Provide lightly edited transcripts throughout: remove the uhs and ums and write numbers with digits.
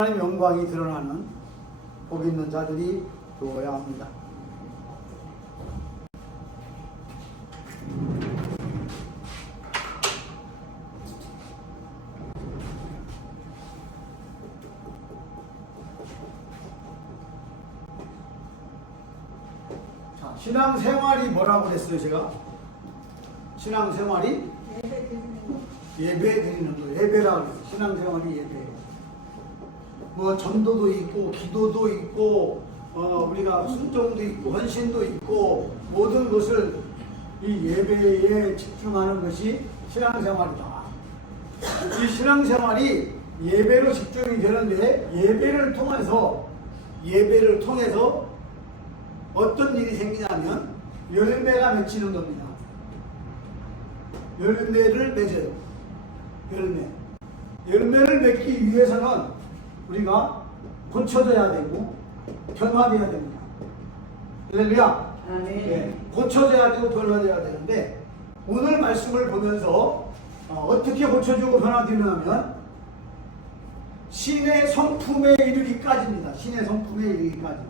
하나님의 영광이 드러나는 복 있는 자들이 되어야 합니다. 자, 신앙생활이 뭐라고 그랬어요 제가? 신앙생활이? 예배 드리는 거. 예배라고 그랬어요. 신앙생활이 예배예요. 뭐 전도도 있고 기도도 있고 우리가 순종도 있고 헌신도 있고 모든 것을 이 예배에 집중하는 것이 신앙생활이다. 이 신앙생활이 예배로 집중이 되는데 예배를 통해서 어떤 일이 생기냐면 열매가 맺히는 겁니다. 열매를 맺어요. 열매를 맺기 위해서는 우리가 고쳐져야 되고 변화되어야 됩니다. 할렐루야. 네, 고쳐져야 되고 변화되어야 되는데 오늘 말씀을 보면서 어떻게 고쳐지고 변화되냐면 신의 성품에 이르기까지입니다. 신의 성품에 이르기까지.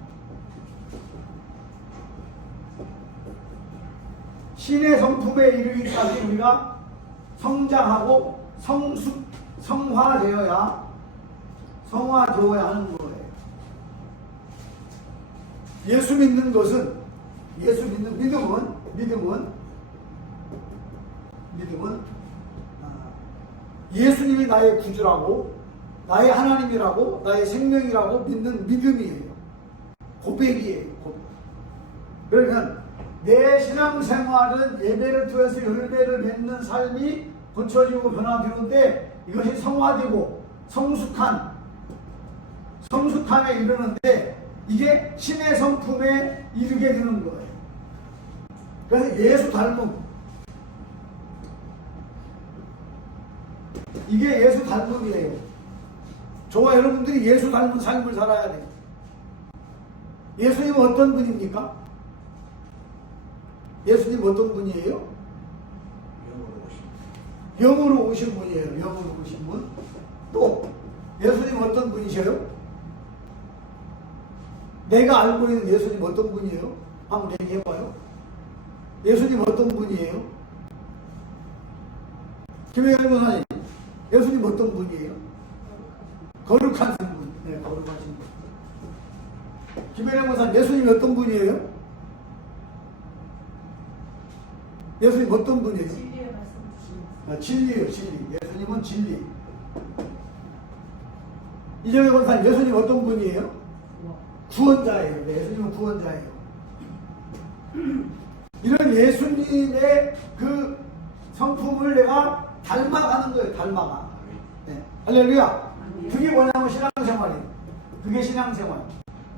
신의 성품에 이르기까지 우리가 성장하고 성화되어야 하는 거예요. 예수 믿는 것은, 믿음은 예수님이 나의 구주라고, 나의 하나님이라고, 나의 생명이라고 믿는 믿음이에요. 고백이에요. 그러면 내 신앙생활은 예배를 통해서 열매를 맺는 삶이 고쳐지고 변화되는데 이것이 성화되고 성숙함에 이르는데 이게 신의 성품에 이르게 되는 거예요. 그래서 예수 닮음, 이게 예수 닮음이에요. 저와 여러분들이 예수 닮은 삶을 살아야 돼요. 예수님은 어떤 분입니까? 예수님 어떤 분이에요? 영으로 오신 분이에요. 영으로 오신 분. 또 예수님 어떤 분이셔요? 내가 알고 있는 예수님 어떤 분이에요? 한번 얘기해봐요. 예수님 어떤 분이에요? 김혜열 목사님, 예수님 어떤 분이에요? 거룩한 분. 네, 거룩하신 분. 김혜령 권사님, 예수님이 어떤 분이에요? 예수님 어떤 분이에요? 진리의 말씀 주시는 진리예요, 진리. 예수님은 진리. 이정혜 권사님, 예수님 어떤 분이에요? 구원자예요. 예수님은 구원자예요. 이런 예수님의 그 성품을 내가 닮아가는 거예요. 닮아가. 네. 할렐루야. 그게 뭐냐면 신앙생활이에요. 그게 신앙생활.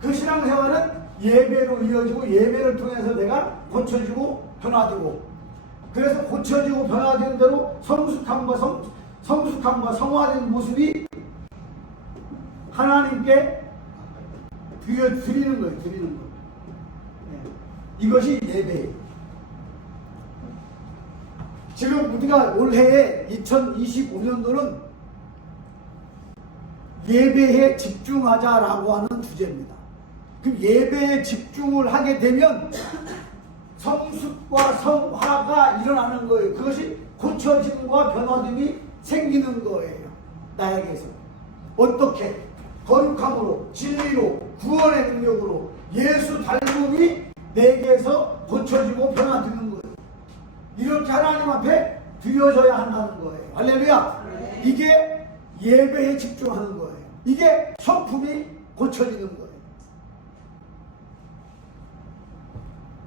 그 신앙생활은 예배로 이어지고 예배를 통해서 내가 고쳐지고 변화되고, 그래서 고쳐지고 변화된 대로 성숙함과 성화된 모습이 하나님께 드리는 거예요. 드리는 거. 네. 이것이 예배예요. 지금 우리가 올해에 2025년도는 예배에 집중하자라고 하는 주제입니다. 그 예배에 집중을 하게 되면 성숙과 성화가 일어나는 거예요. 그것이 고쳐짐과 변화됨이 생기는 거예요. 나에게서. 어떻게? 거룩함으로, 진리로, 구원의 능력으로 예수 닮음이 내게서 고쳐지고 변화되는 거예요. 이렇게 하나님 앞에 드려져야 한다는 거예요. 할렐루야. 네. 이게 예배에 집중하는 거예요. 이게 성품이 고쳐지는 거예요.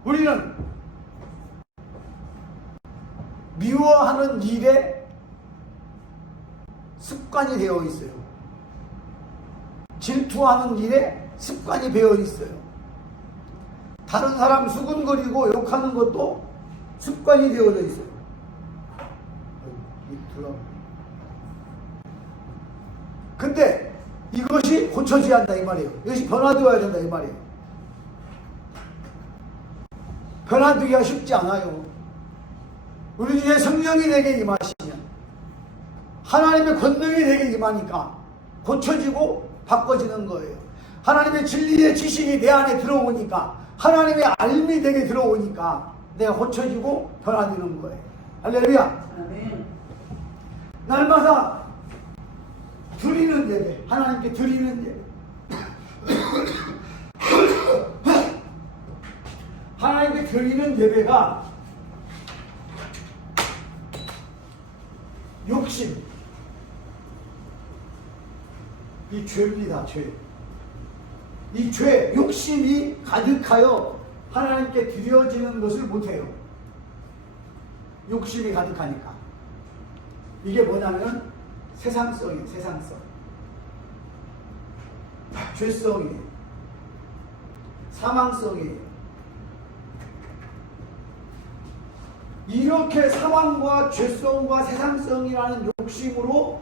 우리는 미워하는 일에 습관이 되어 있어요. 질투하는 일에 습관이 배어 있어요. 다른 사람 수군거리고 욕하는 것도 습관이 되어져 있어요. 근데 이것이 고쳐져야 한다 이 말이에요. 이것이 변화되어야 된다 이 말이에요. 변화되기가 쉽지 않아요. 우리 중에 성령이 내게 임하시면, 하나님의 권능이 내게 임하니까 고쳐지고 바꿔지는 거예요. 하나님의 진리의 지식이 내 안에 들어오니까, 하나님의 알미 내게 들어오니까 내가 고쳐지고 변화되는 거예요. 할렐루야. 아멘. 날마다 드리는 예배, 하나님께 드리는 예배. 하나님께 드리는 예배가 욕심, 이 죄입니다. 죄. 이 죄, 욕심이 가득하여 하나님께 드려지는 것을 못해요. 욕심이 가득하니까. 이게 뭐냐면 세상성이에요. 세상성. 죄성이에요. 사망성이에요. 이렇게 사망과 죄성과 세상성이라는 욕심으로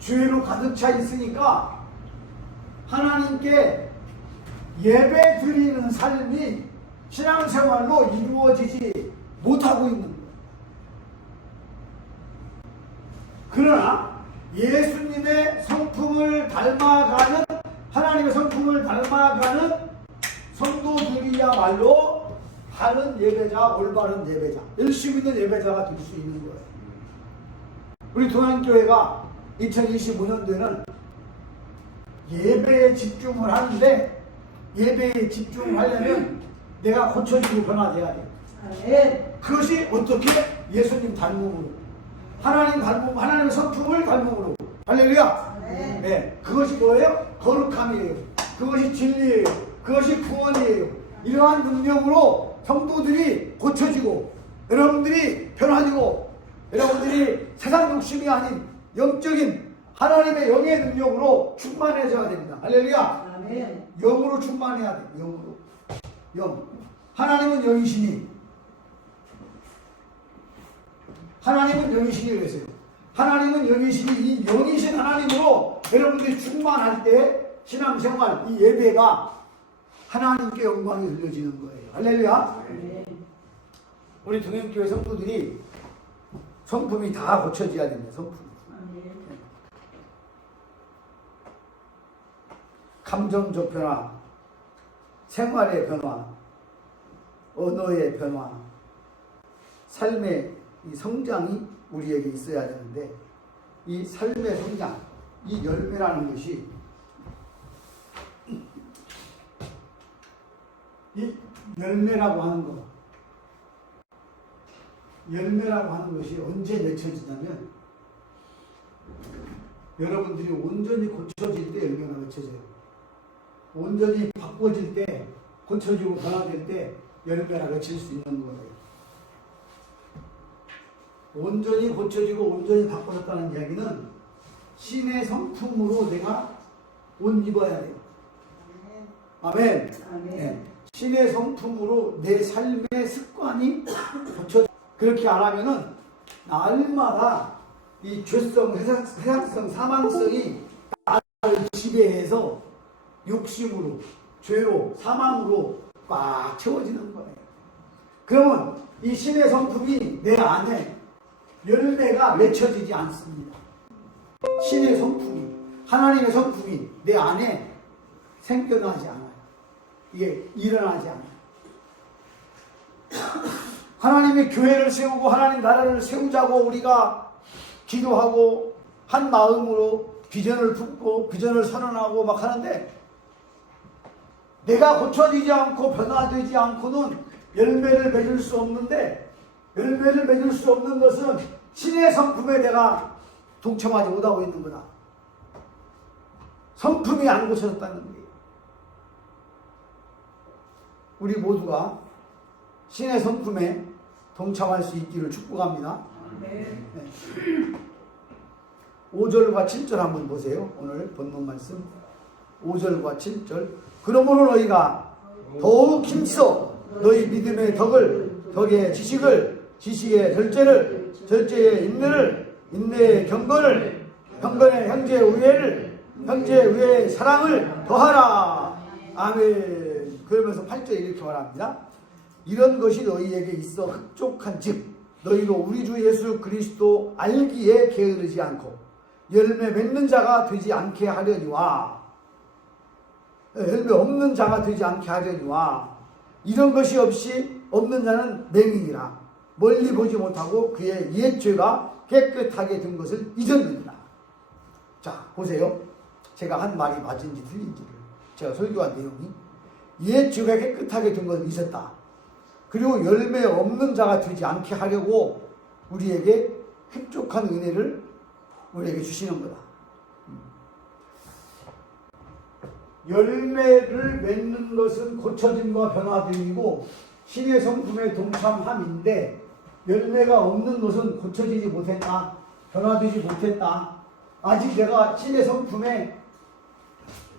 죄로 가득 차 있으니까 하나님께 예배 드리는 삶이 신앙생활로 이루어지지 못하고 있는 거예요. 그러나 예수님의 성품을 닮아가는, 하나님의 성품을 닮아가는 성도들이야말로 바른 예배자, 올바른 예배자, 열심히 있는 예배자가 될 수 있는 거예요. 우리 동양교회가 2025년도에는 예배에 집중을 하는데, 예배에 집중을 하려면 내가 고쳐지고 변화돼야 돼요. 네. 그것이 어떻게? 예수님 닮음으로, 하나님 닮음, 하나님의 성품을 닮음으로. 할렐루야. 네. 네. 그것이 뭐예요? 거룩함이에요. 그것이 진리예요. 그것이 구원이에요. 이러한 능력으로 성도들이 고쳐지고, 여러분들이 변화되고, 여러분들이 세상 욕심이 아닌 영적인 하나님의 영의 능력으로 충만해져야 됩니다. 할렐루야. 아멘. 영으로 충만해야 돼. 영으로. 영. 하나님은 영이시니, 하나님은 영이시니 그랬어요. 하나님은 영이시니, 이 영이신 하나님으로 여러분들이 충만할 때 신앙생활, 이 예배가 하나님께 영광이 흘려지는 거예요. 할렐루야. 네. 우리 동행교회 성도들이 성품이 다 고쳐져야 됩니다. 성품. 네. 감정적 변화, 생활의 변화, 언어의 변화, 삶의 이 성장이 우리에게 있어야 되는데, 이 삶의 성장, 이 열매라는 것이 이 열매라고 하는 거, 열매라고 하는 것이 언제 맺혀지냐면 여러분들이 온전히 고쳐질 때 열매가 맺혀져요. 온전히 바꿔질 때, 고쳐지고 변화될 때 열매가 맺힐 수 있는 거예요. 온전히 고쳐지고 온전히 바꿔졌다는 이야기는 신의 성품으로 내가 옷 입어야 돼요. 아멘. 네. 신의 성품으로 내 삶의 습관이 고쳐. 그렇게 안 하면은 날마다 이 죄성, 세상성, 사망성이 나를 지배해서 욕심으로, 죄로, 사망으로 꽉 채워지는 거예요. 그러면 이 신의 성품이 내 안에 열매가 맺혀지지 않습니다. 신의 성품이, 하나님의 성품이 내 안에 생겨나지 않아요. 이게 일어나지 않아요. 하나님의 교회를 세우고 하나님 나라를 세우자고 우리가 기도하고 한 마음으로 비전을 품고 비전을 선언하고 막 하는데 내가 고쳐지지 않고 변화되지 않고는 열매를 맺을 수 없는데, 열매를 맺을 수 없는 것은 신의 성품에 내가 동참하지 못하고 있는 거다. 성품이 안 고쳐졌다는 거예요. 우리 모두가 신의 성품에 동참할 수 있기를 축복합니다. 네. 5절과 7절 한번 보세요. 오늘 본문 말씀 5절과 7절. 그러므로 너희가 더욱 힘써 너희 믿음의 덕의 지식을, 지식의 절제를, 절제의 인내를, 인내의 경건을, 경건의 형제의 우애를, 형제의 우애의 사랑을 더하라. 아멘. 그러면서 8절에 이렇게 말합니다. 이런 것이 너희에게 있어 흡족한 즉 너희도 우리 주 예수 그리스도 알기에 게으르지 않고 열매 맺는 자가 되지 않게 하려니와, 열매 없는 자가 되지 않게 하려니와, 이런 것이 없이 없는 자는 맹인이라 멀리 보지 못하고 그의 옛죄가 깨끗하게 된 것을 잊었느니라. 자, 보세요. 제가 한 말이 맞은지 틀린지를, 제가 설교한 내용이 옛죄가 깨끗하게 된 것을 잊었다. 그리고 열매 없는 자가 되지 않게 하려고 우리에게 흡족한 은혜를 우리에게 주시는 거다. 열매를 맺는 것은 고쳐짐과 변화됨이고 신의 성품에 동참함인데, 열매가 없는 것은 고쳐지지 못했다, 변화되지 못했다, 아직 내가 신의 성품에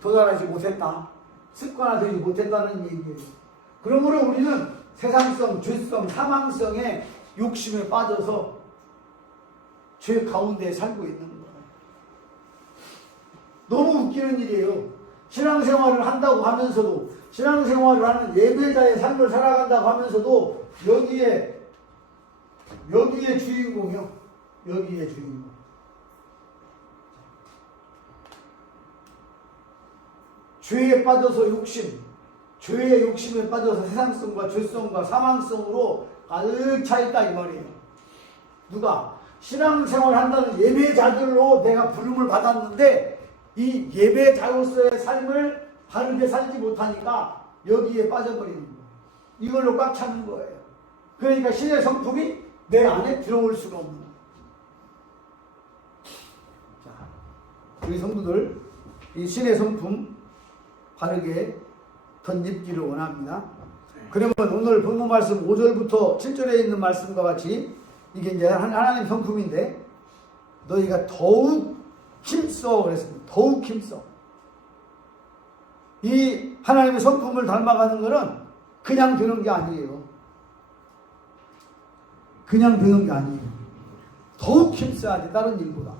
도달하지 못했다, 습관화되지 못했다는 얘기예요. 그러므로 우리는 세상성, 죄성, 사망성의 욕심에 빠져서 죄 가운데 살고 있는 거예요. 너무 웃기는 일이에요. 신앙생활을 한다고 하면서도, 신앙생활을 하는 예배자의 삶을 살아간다고 하면서도 여기에 주인공이요. 여기에 주인공. 죄에 빠져서 욕심, 죄의 욕심에 빠져서 세상성과 죄성과 사망성으로 가득 차 있다 이 말이에요. 누가? 신앙생활을 한다는 예배자들로 내가 부름을 받았는데 이 예배자로서의 삶을 바르게 살지 못하니까 여기에 빠져버리는 거예요. 이걸로 꽉 차는 거예요. 그러니까 신의 성품이 내 안에 들어올 수가 없는 거예요. 자, 우리 성도들 이 신의 성품 바르게 덧입기를 원합니다. 그러면 오늘 본문 말씀 5절부터 7절에 있는 말씀과 같이 이게 이제 하나님 성품인데 너희가 더욱 힘써 그랬습니다. 더욱 힘써. 이 하나님의 성품을 닮아가는 것은 그냥 되는 게 아니에요. 그냥 되는 게 아니에요. 더욱 힘써야 돼, 다른 일보다.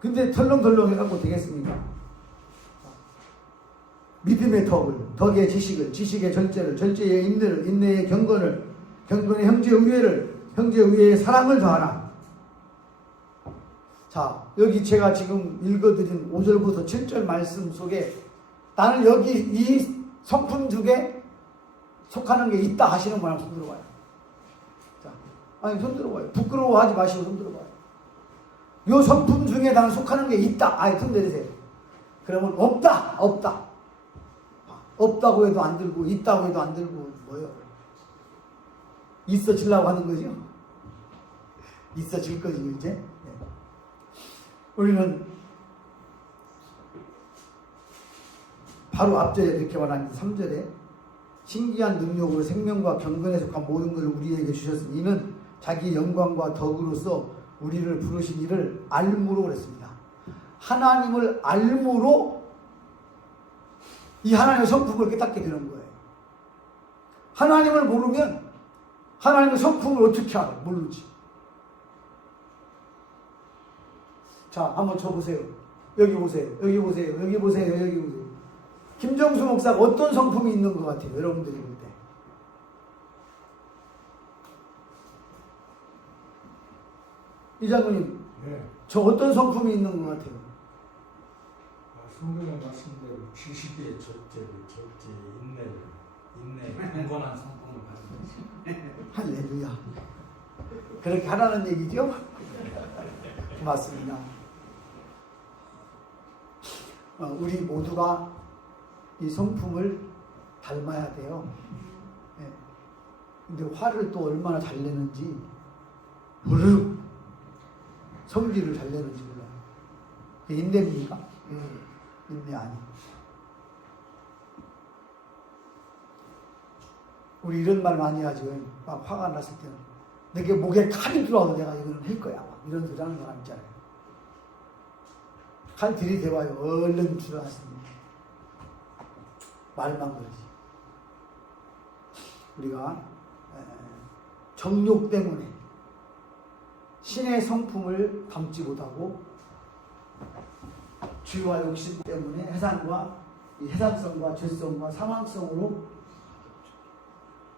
근데 털렁털렁 해갖고 되겠습니까? 믿음의 덕의 지식을, 지식의 절제를, 절제의 인내를, 인내의 경건을, 경건의 형제의 우애를, 형제의 우애의 사랑을 더하라. 자, 여기 제가 지금 읽어드린 5절부터 7절 말씀 속에 나는 여기 이 성품 중에 속하는 게 있다 하시는 분은 손 들어봐요. 자, 아니 손 들어봐요. 부끄러워하지 마시고 손 들어봐요. 이 성품 중에 나는 속하는 게 있다. 아니 손 내리세요. 그러면 없다. 없다고 해도 안 들고 있다고 해도 안 들고 뭐요? 있어지려고 하는 거죠. 있어질 거죠 이제. 네. 우리는 바로 앞절에 이렇게 말합니다. 3절에 신기한 능력으로 생명과 경건에 속한 모든 것을 우리에게 주셨으니 이는 자기 영광과 덕으로서 우리를 부르신 이를 알므로 그랬습니다. 하나님을 알므로 이 하나님의 성품을 깨닫게 되는 거예요. 하나님을 모르면 하나님의 성품을 어떻게 알아? 모르지. 자, 한번 쳐보세요. 여기 보세요. 여기 보세요. 여기 보세요. 여기 보세요. 김정수 목사가 어떤 성품이 있는 것 같아요? 여러분들이 볼 때. 이장로님, 네. 저 어떤 성품이 있는 것 같아요? 성경의 말씀대로 지식의 절제를 절제 인내 경건한 성품을 가지고 있습니다. 할렐루야. 그렇게 하라는 얘기죠? 맞습니다. 우리 모두가 이 성품을 닮아야 돼요. 예. 근데 화를 또 얼마나 잘 내는지 모르고 성질을 잘 내는지 몰라요. 그게 인내입니까? 인내 아니. 우리 이런 말 많이 하죠. 막 화가 났을 때는 내게 목에 칼이 들어와도 내가 이거는 할 거야. 막 이런 소리 하는 사람 있잖아요. 칼 들이대봐요. 얼른 줄어났습니다. 말만 그러지. 우리가 정욕 때문에 신의 성품을 담지 못하고 죄와 욕심 때문에 해산성과 죄성과 사망성으로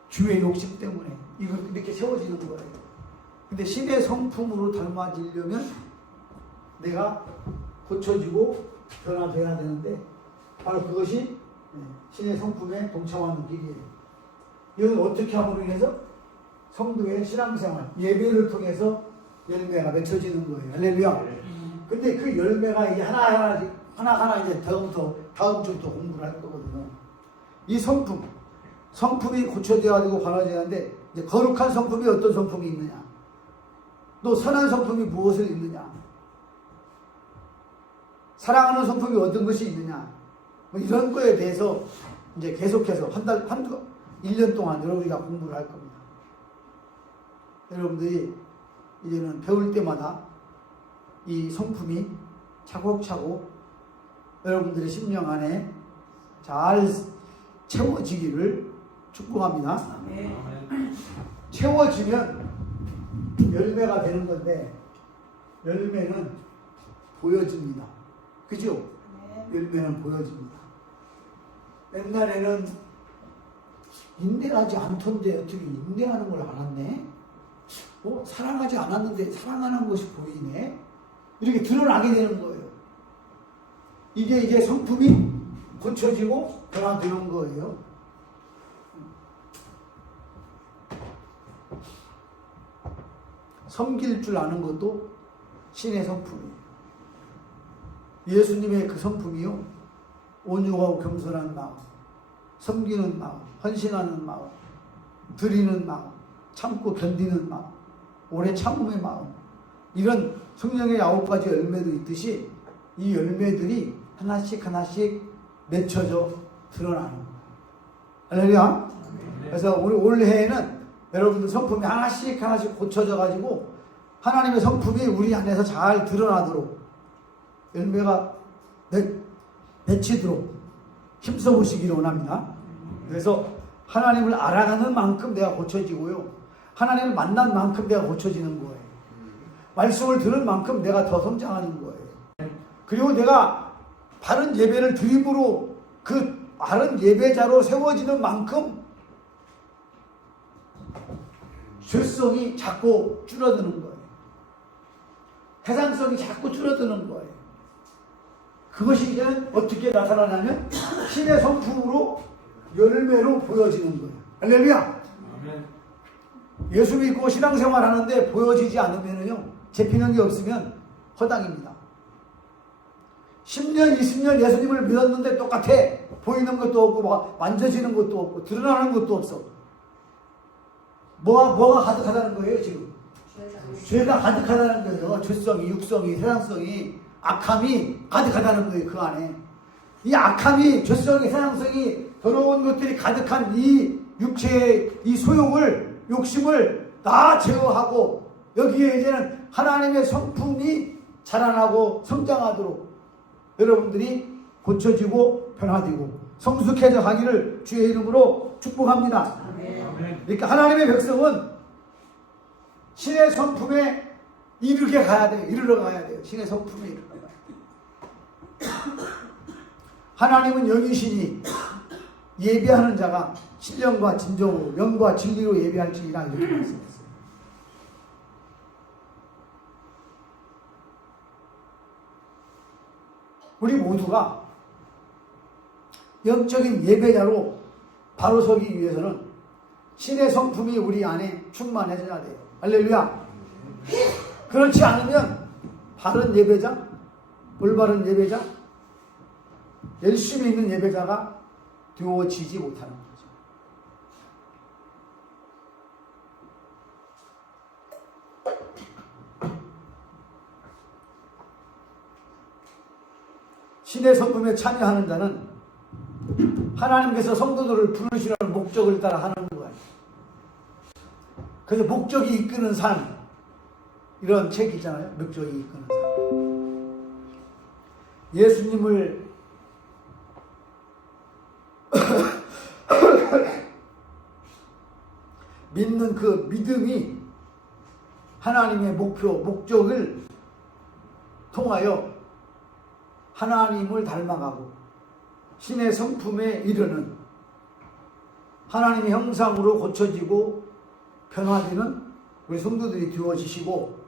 주의 욕심 때문에 이거 이렇게 세워지는 거예요. 근데 신의 성품으로 닮아지려면 내가 고쳐지고 변화돼야 되는데 바로 그것이 신의 성품에 동참하는 길이에요. 이건 어떻게 함으로 인해서 성도의 신앙생활, 예배를 통해서 열매가 맺혀지는 거예요. 할렐루야. 근데 그 열매가 이제 하나하나 이제 다음 주부터 공부를 할 거거든요. 이 성품이 고쳐져야 되고 변화져야 하는데 이제 거룩한 성품이 어떤 성품이 있느냐? 또 선한 성품이 무엇을 있느냐? 사랑하는 성품이 어떤 것이 있느냐? 뭐 이런 거에 대해서 이제 계속해서 1년 동안 여러분이 공부를 할 겁니다. 여러분들이 이제는 배울 때마다 이 성품이 차곡차곡 여러분들의 심령 안에 잘 채워지기를 축복합니다. 채워지면 열매가 되는 건데 열매는 보여집니다. 그죠? 열매는 보여집니다. 옛날에는 인내하지 않던데 어떻게 인내하는 걸 알았네? 사랑하지 않았는데 사랑하는 것이 보이네? 이렇게 드러나게 되는 거예요. 이게 성품이 고쳐지고 변화되는 거예요. 섬길 줄 아는 것도 신의 성품이에요. 예수님의 그 성품이요. 온유하고 겸손한 마음, 섬기는 마음, 헌신하는 마음, 드리는 마음, 참고 견디는 마음, 오래 참음의 마음, 이런 성령의 9가지 열매도 있듯이 이 열매들이 하나씩 맺혀져 드러나는 거예요. 할렐루야. 그래서 우리 올해에는 여러분들 성품이 하나씩 고쳐져 가지고 하나님의 성품이 우리 안에서 잘 드러나도록 열매가 맺히도록 힘써 보시기를 원합니다. 그래서 하나님을 알아가는 만큼 내가 고쳐지고요. 하나님을 만난 만큼 내가 고쳐지는 거예요. 말씀을 들은 만큼 내가 더 성장하는 거예요. 그리고 내가 바른 예배를 드림으로 그 바른 예배자로 세워지는 만큼 죄성이 자꾸 줄어드는 거예요. 해상성이 자꾸 줄어드는 거예요. 그것이 이제 어떻게 나타나냐면 신의 성품으로 열매로 보여지는 거예요. 할렐루야. 예수 믿고 신앙생활 하는데 보여지지 않으면요, 잡히는 게 없으면 허당입니다. 10년, 20년 예수님을 믿었는데 똑같아. 보이는 것도 없고, 만져지는 것도 없고, 드러나는 것도 없어. 뭐가 가득하다는 거예요, 지금? 죄가 가득하다는 거예요. 죄성이, 육성이, 세상성이, 악함이 가득하다는 거예요, 그 안에. 이 악함이, 죄성이, 세상성이, 더러운 것들이 가득한 이 육체의 이 소욕을, 욕심을 다 제어하고, 여기에 이제는 하나님의 성품이 자라나고 성장하도록 여러분들이 고쳐지고 변화되고 성숙해져 가기를 주의 이름으로 축복합니다. 그러니까 하나님의 백성은 신의 성품에 이르러 가야 돼요. 신의 성품에 이르러 가야 돼요. 하나님은 영이시니 예배하는 자가 신령과 진정으로 명과 진리로 예배할지니라 이렇게 말씀했어요. 우리 모두가 영적인 예배자로 바로 서기 위해서는 신의 성품이 우리 안에 충만해져야 돼요. 할렐루야. 그렇지 않으면 바른 예배자, 올바른 예배자, 열심히 있는 예배자가 되어지지 못하는 거죠. 신의 성품에 참여하는 자는 하나님께서 성도들을 부르시는 목적을 따라 하는 거예요. 그래서 목적이 이끄는 삶, 이런 책이 있잖아요. 목적이 이끄는 삶. 예수님을 믿는 그 믿음이 하나님의 목적을 통하여 하나님을 닮아가고 신의 성품에 이르는 하나님의 형상으로 고쳐지고 변화되는 우리 성도들이 되어지시고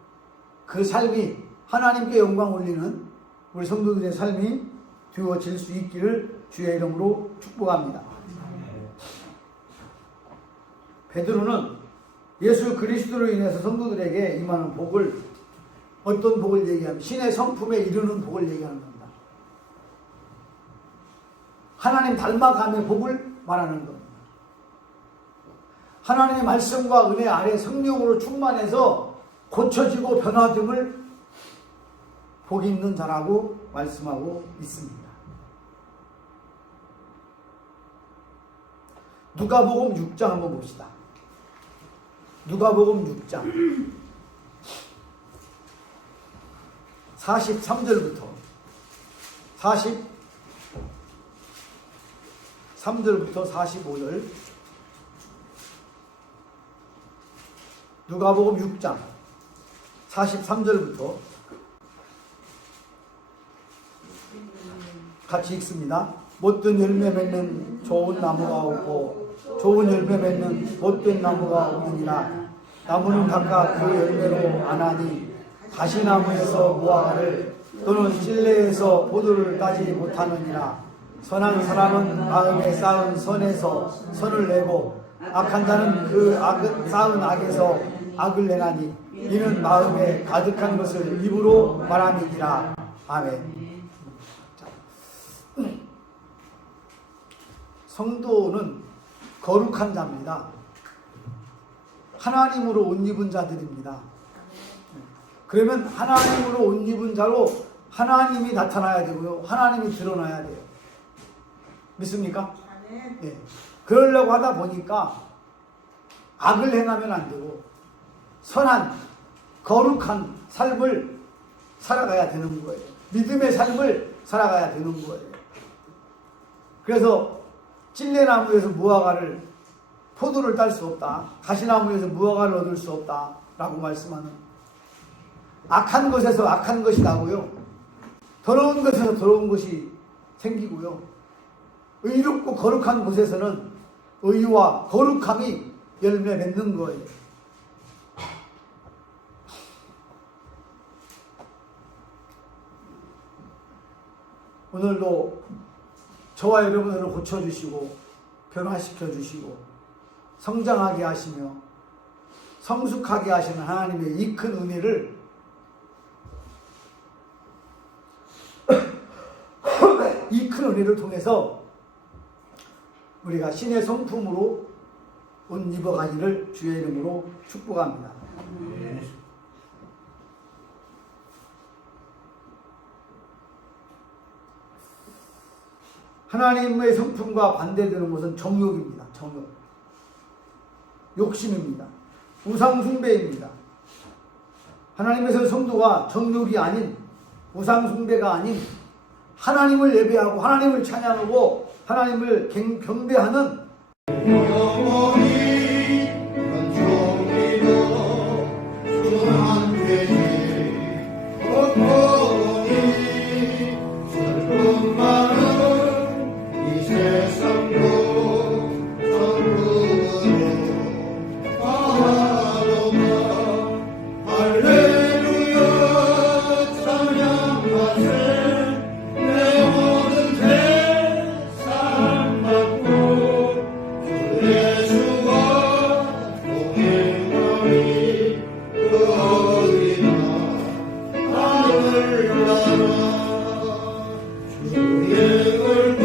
그 삶이 하나님께 영광 올리는 우리 성도들의 삶이 되어질 수 있기를 주의 이름으로 축복합니다. 베드로는 예수 그리스도로 인해서 성도들에게 임하는 복을 어떤 복을 얘기하면 신의 성품에 이르는 복을 얘기하는 겁니다. 하나님 닮아감의 복을 말하는 겁니다. 하나님의 말씀과 은혜 아래 성령으로 충만해서 고쳐지고 변화됨을 복 있는 자라고 말씀하고 있습니다. 누가복음 6장 한번 봅시다. 누가복음 6장 43절부터 45절 누가복음 6장 43절부터 같이 읽습니다. 못된 열매 맺는 좋은 나무가 없고 좋은 열매 맺는 못된 나무가 없느니라. 나무는 각각 그 열매로 아나니 가시나무에서 무화과를 또는 찔레에서 포도를 따지 못하느니라. 선한 사람은 마음에 쌓은 선에서 선을 내고 악한 자는 그 쌓은 악에서 악을 내나니 이는 마음에 가득한 것을 입으로 말함이니라. 아멘. 성도는 거룩한 자입니다. 하나님으로 옷 입은 자들입니다. 그러면 하나님으로 옷 입은 자로 하나님이 나타나야 되고요. 하나님이 드러나야 돼요. 믿습니까? 네. 그러려고 하다 보니까 악을 행하면 안 되고 선한 거룩한 삶을 살아가야 되는 거예요. 믿음의 삶을 살아가야 되는 거예요. 그래서 찔레나무에서 무화과를 포도를 딸 수 없다. 가시나무에서 무화과를 얻을 수 없다. 라고 말씀하는 악한 것에서 악한 것이 나고요. 더러운 것에서 더러운 것이 생기고요. 의롭고 거룩한 곳에서는 의와 거룩함이 열매 맺는 거예요. 오늘도 저와 여러분을 고쳐주시고 변화시켜주시고 성장하게 하시며 성숙하게 하시는 하나님의 이 큰 은혜를 은혜를 통해서 우리가 신의 성품으로 옷 입어가기를 주의 이름으로 축복합니다. 하나님의 성품과 반대되는 것은 정욕입니다. 정욕. 욕심입니다. 우상숭배입니다. 하나님의 성도가 정욕이 아닌 우상숭배가 아닌 하나님을 예배하고 하나님을 찬양하고 하나님을 경배하는 영원히 건조기도 주한테니 고통이 슬픔 많은 이 세상도 전부로 바라보마 할렐루야 찬양하세 내 모든 죄 사함받고 예수와 동행하니 그 어디나 하늘나라 주의 얼굴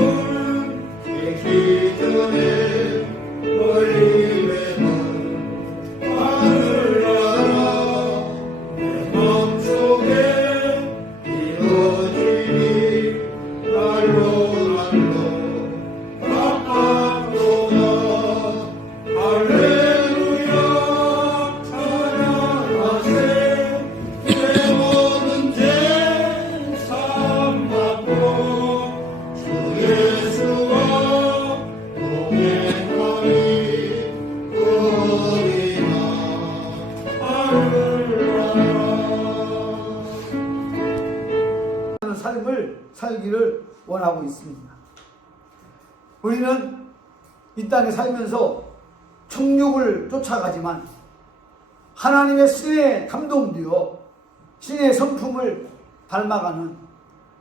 깨기 전에 멀리 뵈면 하늘나라 내 맘속에 이루어지니 날로 바쁘구나 할렐루야 찬양하세 내 모든 죄 사함받고 주 예수와 동행하니 그 어디나 하늘나라 삶을 살기를 원하고 있습니다. 우리는 이 땅에 살면서 정욕을 쫓아가지만 하나님의 신에 감동되어 신의 성품을 닮아가는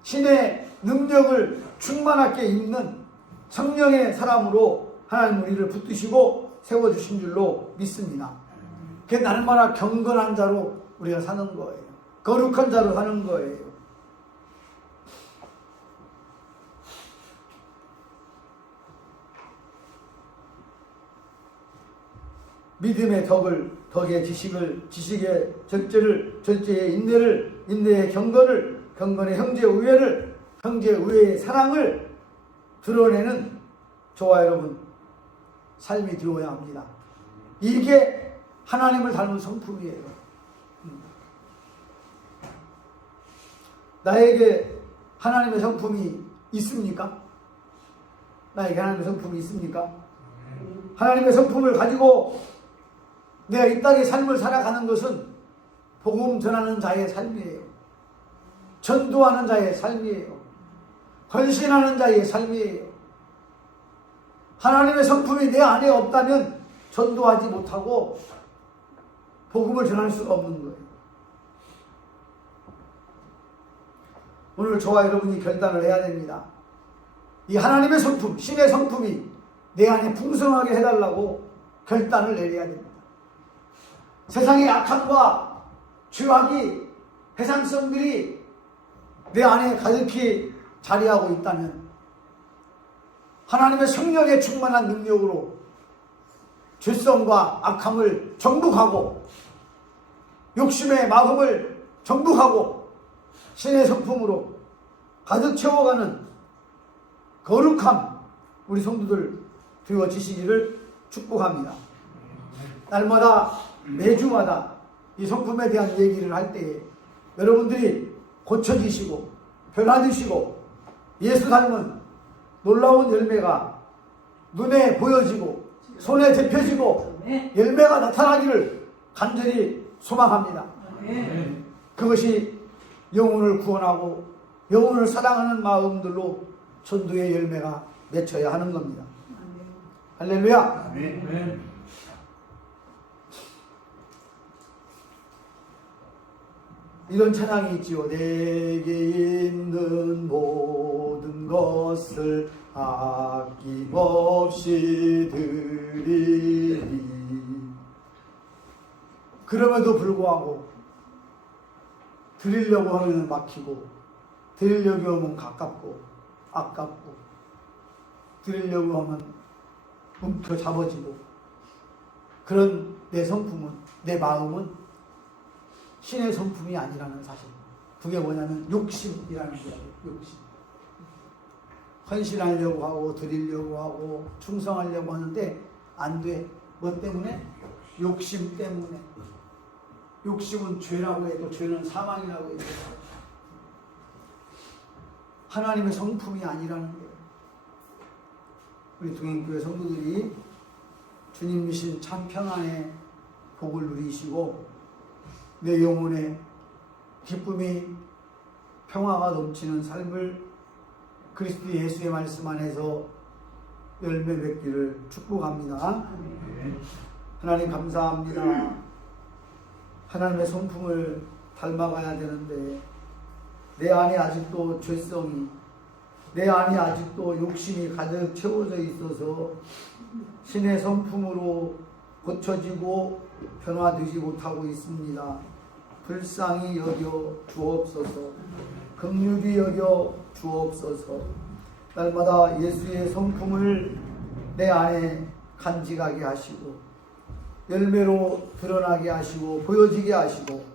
신의 능력을 충만하게 입는 성령의 사람으로 하나님 우리를 붙드시고 세워주신 줄로 믿습니다. 그게 날마다 경건한 자로 우리가 사는 거예요. 거룩한 자로 사는 거예요. 믿음의 덕의 지식의 절제의 인내의 경건의 형제의 사랑을 드러내는 저와 여러분 삶이 되어야 합니다. 이게 하나님을 닮은 성품이에요. 나에게 하나님의 성품이 있습니까? 나에게 하나님의 성품이 있습니까? 하나님의 성품을 가지고 내가 이 땅의 삶을 살아가는 것은 복음 전하는 자의 삶이에요. 전도하는 자의 삶이에요. 헌신하는 자의 삶이에요. 하나님의 성품이 내 안에 없다면 전도하지 못하고 복음을 전할 수가 없는 거예요. 오늘 저와 여러분이 결단을 해야 됩니다. 이 하나님의 성품, 신의 성품이 내 안에 풍성하게 해달라고 결단을 내려야 됩니다. 세상의 악함과 죄악이 해상성들이 내 안에 가득히 자리하고 있다면 하나님의 성령의 충만한 능력으로 죄성과 악함을 정복하고 욕심의 마음을 정복하고 신의 성품으로 가득 채워가는 거룩함 우리 성도들 되어지시기를 축복합니다. 날마다 매주마다 이 성품에 대한 얘기를 할 때에 여러분들이 고쳐지시고 변화되시고 예수 닮은 놀라운 열매가 눈에 보여지고 손에 잡혀지고 열매가 나타나기를 간절히 소망합니다. 그것이 영혼을 구원하고 영혼을 사랑하는 마음들로 전도의 열매가 맺혀야 하는 겁니다. 할렐루야. 아멘. 이런 찬양이 있지요. 내게 있는 모든 것을 아낌없이 드리리. 그럼에도 불구하고 드리려고 하면 막히고 드리려고 하면 가깝고 아깝고 드리려고 하면 움켜 잡아지고 그런 내 성품은 내 마음은 신의 성품이 아니라는 사실. 그게 뭐냐면 욕심이라는 거예요. 욕심. 헌신하려고 하고 드리려고 하고 충성하려고 하는데 안 돼. 뭐 때문에? 욕심 때문에. 욕심은 죄라고 해도 죄는 사망이라고 해도 하나님의 성품이 아니라는 거예요. 우리 동행교회 성도들이 주님이신 참 평안의 복을 누리시고 내 영혼에 기쁨이 평화가 넘치는 삶을 그리스도 예수의 말씀 안에서 열매 맺기를 축복합니다. 하나님 감사합니다. 하나님의 성품을 닮아가야 되는데 내 안에 아직도 죄성이, 내 안에 아직도 욕심이 가득 채워져 있어서 신의 성품으로 고쳐지고 변화되지 못하고 있습니다. 불쌍히 여겨 주옵소서. 긍휼히 여겨 주옵소서. 날마다 예수의 성품을 내 안에 간직하게 하시고 열매로 드러나게 하시고 보여지게 하시고